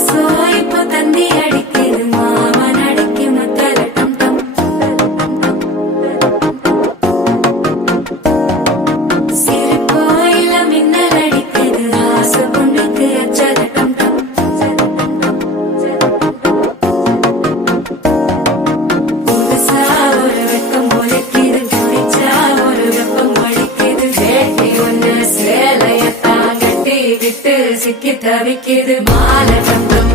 மனசோ இப்போ தந்தி அடிக்குது மாமன் அடிக்கும் முத்தல டம் டம் சிரிப்போ இல்ல மின்னல் அடிக்குது ஆசை பொண்ணுக்கு அச்சத டம் டம் புதுசா ஒரு வெக்கம் ஒலிக்குது குடிச்சா ஒரு வெப்பம் வலிக்குது வேட்டி ஒண்ணு சேலையத்தான் கட்டிக்கிட்டு சிக்கி தவிக்குது மாலை டம் டம்